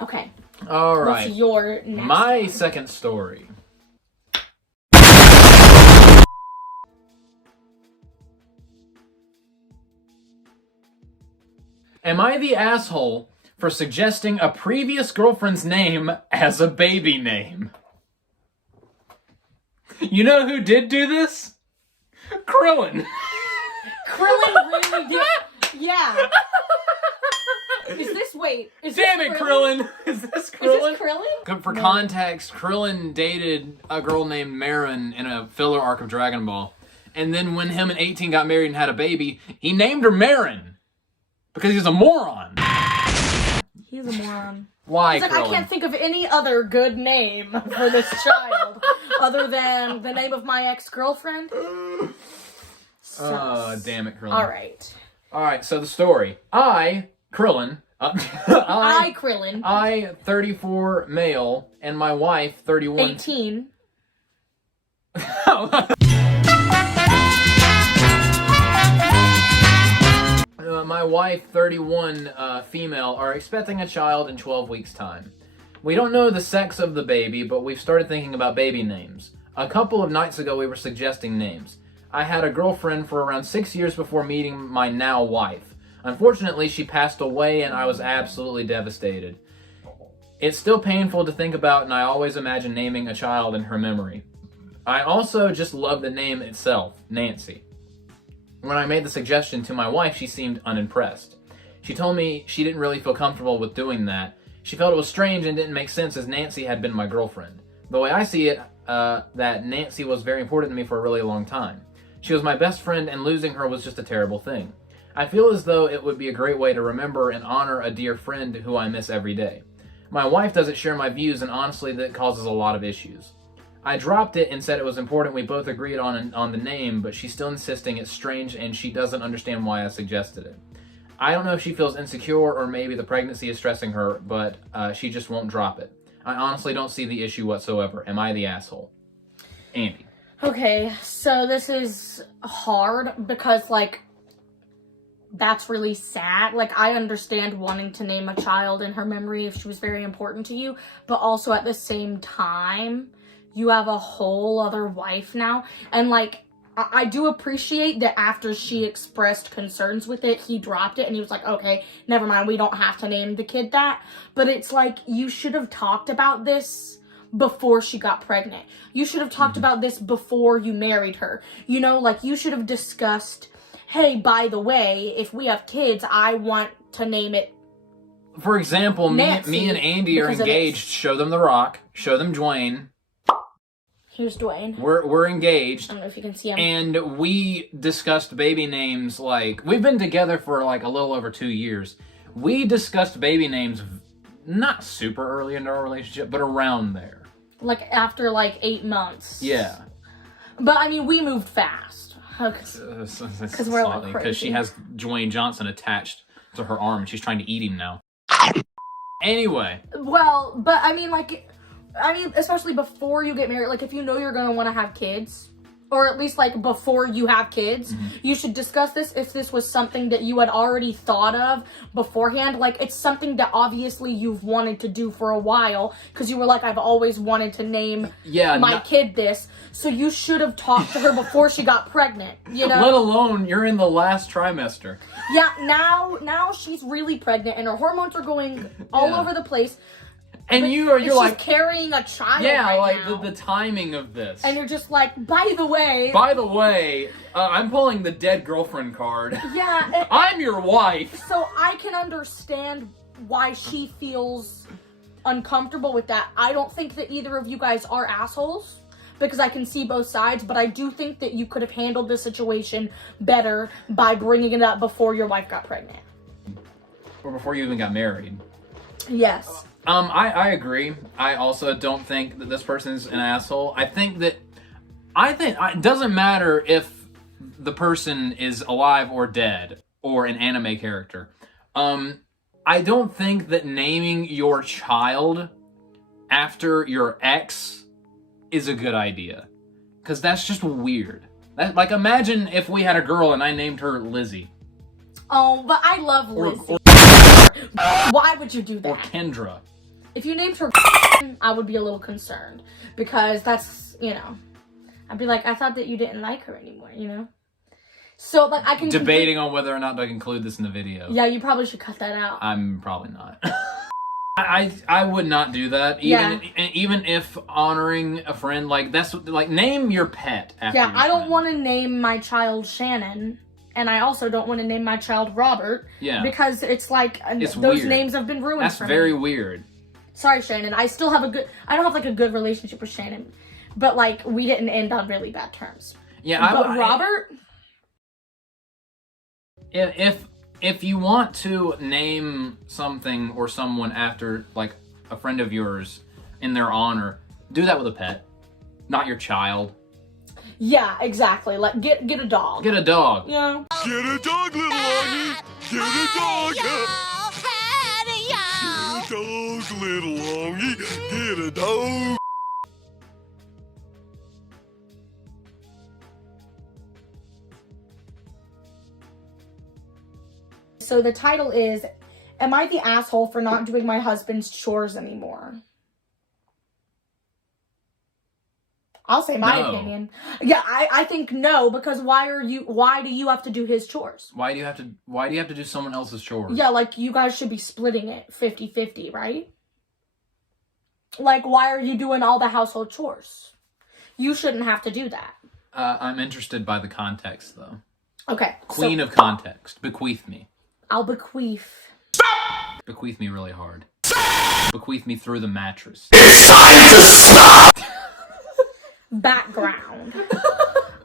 Okay. All right. What's your next My one? second story. Am I the asshole for suggesting a previous girlfriend's name as a baby name? You know who did do this? Krillin. Krillin really did. Yeah. Is this, wait. Damn it, Krillin. Is this Krillin? Is this Krillin? For context, Krillin dated a girl named Marin in a filler arc of Dragon Ball. And then when him and 18 got married and had a baby, he named her Marin. Because he's a moron. He's a moron. Why, He's like, I can't think of any other good name for this child other than the name of my ex-girlfriend. Damn it, Krillin. Alright, so the story. Krillin. Krillin. I, 34 male, and my wife, 31. 18. My wife, 31 female, are expecting a child in 12 weeks' time. We don't know the sex of the baby, but we've started thinking about baby names. A couple of nights ago, we were suggesting names. I had a girlfriend for around 6 years before meeting my now wife. Unfortunately, she passed away, and I was absolutely devastated. It's still painful to think about, and I always imagine naming a child in her memory. I also just love the name itself, Nancy. When I made the suggestion to my wife, she seemed unimpressed. She told me she didn't really feel comfortable with doing that. She felt it was strange and didn't make sense as Nancy had been my girlfriend. The way I see it, that Nancy was very important to me for a really long time. She was my best friend, and losing her was just a terrible thing. I feel as though it would be a great way to remember and honor a dear friend who I miss every day. My wife doesn't share my views, and honestly, that causes a lot of issues. I dropped it and said it was important we both agreed on the name, but she's still insisting it's strange and she doesn't understand why I suggested it. I don't know if she feels insecure or maybe the pregnancy is stressing her, but she just won't drop it. I honestly don't see the issue whatsoever. Am I the asshole? Andie. Okay, so this is hard because, like, that's really sad. Like, I understand wanting to name a child in her memory if she was very important to you, but also at the same time, you have a whole other wife now, and like, I do appreciate that after she expressed concerns with it, he dropped it, and he was like, okay, never mind, we don't have to name the kid that, but it's like, you should have talked about this before she got pregnant. You should have talked about this before you married her. You know, like, you should have discussed, hey, by the way, if we have kids, I want to name it For example, me and Andie are engaged. Show them The Rock. Show them Dwayne. Here's Dwayne. We're engaged. I don't know if you can see him. And we discussed baby names, like, we've been together for like a little over 2 years. We discussed baby names not super early into our relationship, but around there. Like after like 8 months. Yeah. But I mean, we moved fast. Because we're like crazy. Because she has Dwayne Johnson attached to her arm and she's trying to eat him now. Anyway. Well, but I mean, like, especially before you get married, like, if you know you're gonna want to have kids, or at least, like, before you have kids, you should discuss this if this was something that you had already thought of beforehand. Like, it's something that obviously you've wanted to do for a while, because you were like, I've always wanted to name my kid this, so you should have talked to her before she got pregnant, you know? Let alone, you're in the last trimester. Yeah, now she's really pregnant, and her hormones are going all over the place. And you're like carrying a child. Yeah, right like now. the timing of this. And you're just like, by the way, I'm pulling the dead girlfriend card. Yeah. I'm your wife. So I can understand why she feels uncomfortable with that. I don't think that either of you guys are assholes, because I can see both sides, but I do think that you could have handled the situation better by bringing it up before your wife got pregnant. Or before you even got married. Yes. I agree. I also don't think that this person's an asshole. I think it doesn't matter if the person is alive or dead or an anime character. I don't think that naming your child after your ex is a good idea. Because that's just weird. Like, imagine if we had a girl and I named her Lizzie. Oh, but I love Lizzie. Why would you do that? Or Kendra. If you named her I would be a little concerned because that's, you know, I'd be like, I thought that you didn't like her anymore, you know? So, like, I can... Debating on whether or not to include this in the video. Yeah, you probably should cut that out. I'm probably not. I would not do that. Even if honoring a friend, like, that's, like, name your pet after your I don't friend. want to name my child Shannon, and I also don't want to name my child Robert. Yeah. Because it's like, it's those weird. names have been ruined That's for me. very weird. Sorry, Shannon. I still have I don't have, like, a good relationship with Shannon. But, like, we didn't end on really bad terms. Yeah, But Robert? If you want to name something or someone after, like, a friend of yours in their honor, do that with a pet, not your child. Yeah, exactly. Like, get a dog. Get a dog. Yeah. Get a dog, little Augie. Get a dog. Get a dog, little Augie. Get a dog. So the title is, Am I the asshole for not doing my husband's chores anymore? I'll say my opinion. Yeah, I think no, because why do you have to do his chores? Why do you have to do someone else's chores? Yeah, like, you guys should be splitting it 50-50, right? Like, why are you doing all the household chores? You shouldn't have to do that. I'm interested by the context, though. Okay. Queen of context. Bequeath me. I'll bequeath. Bequeath me really hard. Bequeath me through the mattress. It's time to stop! Background.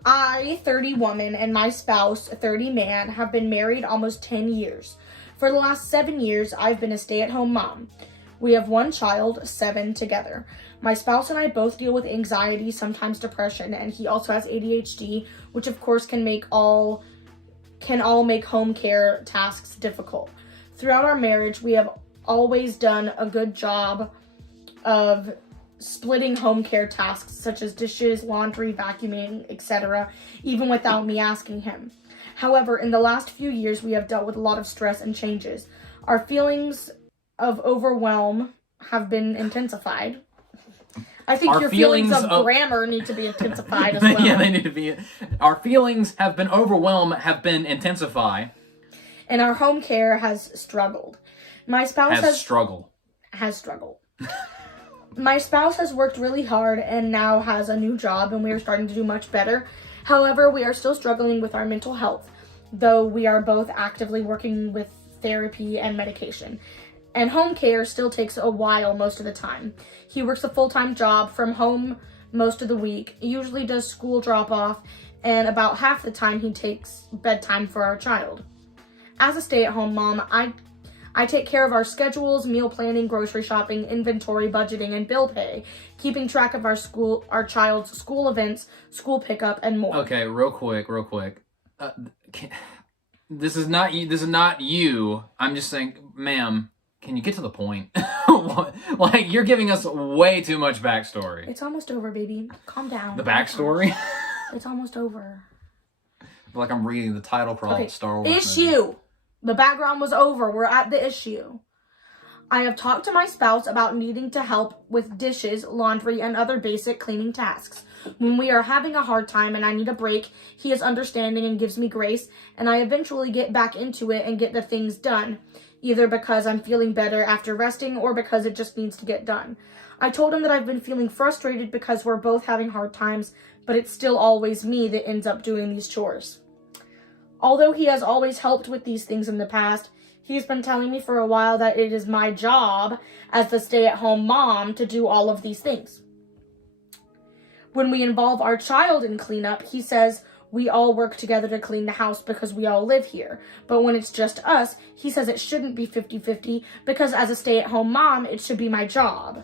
I, 30 woman, and my spouse, 30 man, have been married almost 10 years. For the last 7 years, I've been a stay-at-home mom. We have 1 child, 7 together. My spouse and I both deal with anxiety, sometimes depression, and he also has ADHD, which of course can all make home care tasks difficult. Throughout our marriage, we have always done a good job of splitting home care tasks such as dishes, laundry, vacuuming, etc., even without me asking him. However, in the last few years, we have dealt with a lot of stress and changes. Our feelings of overwhelm have been intensified. I think your feelings of grammar need to be intensified as well. Yeah, they need to be. Our feelings have been overwhelmed, have been intensify. And our home care has struggled. My spouse has struggled. My spouse has worked really hard and now has a new job, and we are starting to do much better. However, we are still struggling with our mental health, though we are both actively working with therapy and medication. And home care still takes a while most of the time. He works a full-time job from home most of the week, usually does school drop-off, and about half the time he takes bedtime for our child. As a stay-at-home mom, I take care of our schedules, meal planning, grocery shopping, inventory, budgeting, and bill pay, keeping track of our child's school events, school pickup, and more. Okay, real quick. This is not you. I'm just saying, ma'am, can you get to the point? Like, you're giving us way too much backstory. It's almost over, baby. Calm down. The backstory? It's almost over. Like I'm reading the title for all Star Wars issue. Movie. The background was over. We're at the issue. I have talked to my spouse about needing to help with dishes, laundry, and other basic cleaning tasks. When we are having a hard time and I need a break, he is understanding and gives me grace, and I eventually get back into it and get the things done, either because I'm feeling better after resting or because it just needs to get done. I told him that I've been feeling frustrated because we're both having hard times, but it's still always me that ends up doing these chores. Although he has always helped with these things in the past, he's been telling me for a while that it is my job as the stay-at-home mom to do all of these things. When we involve our child in cleanup, he says we all work together to clean the house because we all live here. But when it's just us, he says it shouldn't be 50-50 because as a stay-at-home mom, it should be my job.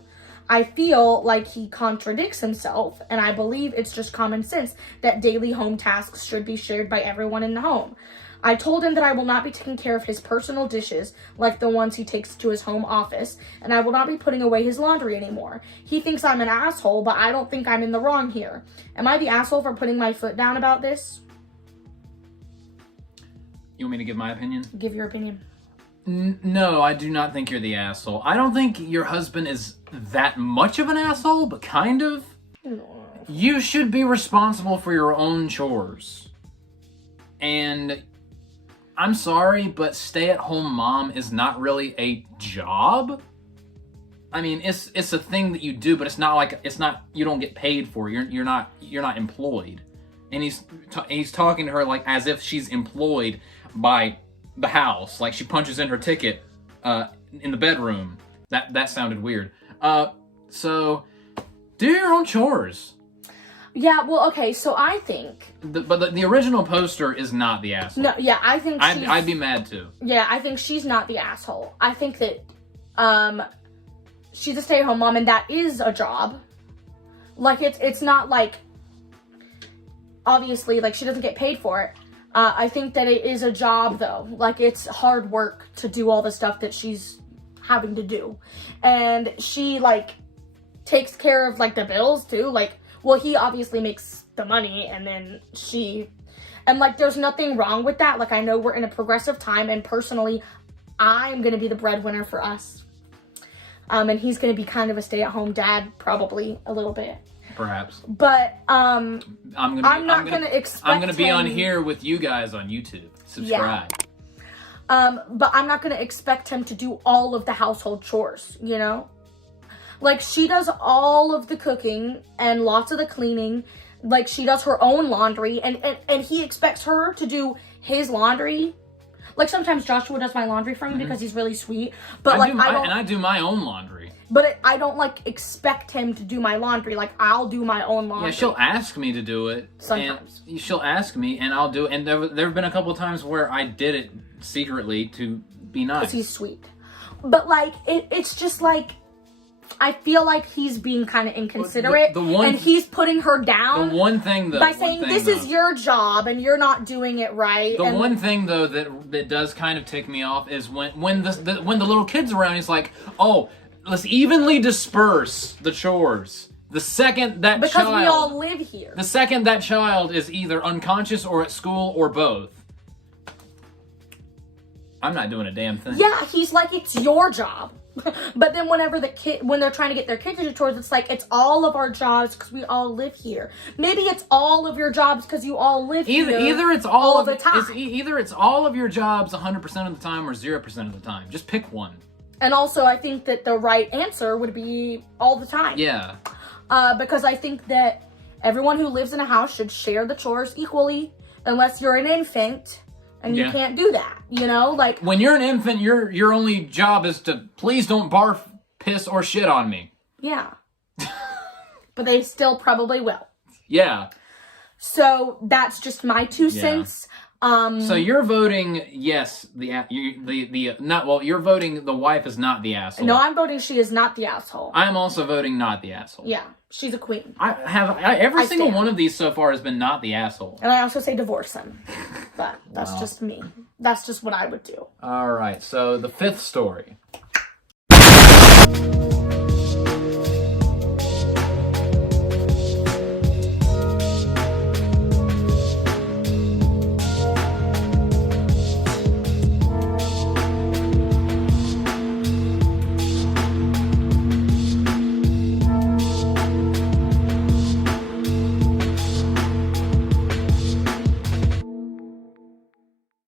I feel like he contradicts himself, and I believe it's just common sense that daily home tasks should be shared by everyone in the home. I told him that I will not be taking care of his personal dishes, like the ones he takes to his home office, and I will not be putting away his laundry anymore. He thinks I'm an asshole, but I don't think I'm in the wrong here. Am I the asshole for putting my foot down about this? You want me to give my opinion? Give your opinion. No, I do not think you're the asshole. I don't think your husband is that much of an asshole, but kind of. You should be responsible for your own chores. And I'm sorry, but stay-at-home mom is not really a job. I mean, it's a thing that you do, but it's not you don't get paid for it. You're not employed. And he's talking to her like as if she's employed by the house, like she punches in her ticket in the bedroom. That sounded weird. So do your own chores. Yeah, well, okay, so I think... But the original poster is not the asshole. No, yeah, I think I'd be mad too. Yeah, I think she's not the asshole. I think that she's a stay-at-home mom, and that is a job. Like, it's not like... Obviously, like, she doesn't get paid for it. I think that it is a job, though. Like, it's hard work to do all the stuff that she's having to do. And she, like, takes care of, like, the bills, too. Like, well, he obviously makes the money, and then she... And, like, there's nothing wrong with that. Like, I know we're in a progressive time, and personally, I'm going to be the breadwinner for us. And he's going to be kind of a stay-at-home dad, probably, a little bit. Perhaps. But, I'm not going to expect I'm going to be on here with you guys on YouTube. Subscribe. Yeah. But I'm not going to expect him to do all of the household chores, you know? Like, she does all of the cooking and lots of the cleaning. Like, she does her own laundry, and he expects her to do his laundry. Like, sometimes Joshua does my laundry for me because he's really sweet. But I do my own laundry. But I don't, like, expect him to do my laundry. Like, I'll do my own laundry. Yeah, she'll ask me to do it. Sometimes. And she'll ask me, and I'll do it. And there have been a couple times where I did it secretly to be nice. Because he's sweet. But, like, it's just, like... I feel like he's being kind of inconsiderate, and he's putting her down. The one thing, though, by saying this is your job and you're not doing it right. The one thing, though, that does kind of tick me off is when the little kid's around, he's like, "Oh, let's evenly disperse the chores." The second that because we all live here. The second that child is either unconscious or at school or both, I'm not doing a damn thing. Yeah, he's like, it's your job. But then when they're trying to get their kids to do chores, it's like, it's all of our jobs because we all live here. Maybe it's all of your jobs because you all live here. Either it's all of the time. Either it's all of your jobs 100% of the time or 0% of the time. Just pick one. And also, I think that the right answer would be all the time. Yeah. Because I think that everyone who lives in a house should share the chores equally, unless you're an infant. And you can't do that, you know? Like, when you're an infant, your only job is to please don't barf, piss, or shit on me. Yeah. But they still probably will. Yeah. So that's just my 2 cents. So you're voting yes. You're voting the wife is not the asshole. No, I'm voting she is not the asshole. I'm also voting not the asshole. Yeah, she's a queen. Every single one of these so far has been not the asshole. And I also say divorce him. But that's just me. That's just what I would do. All right. So the 5th story.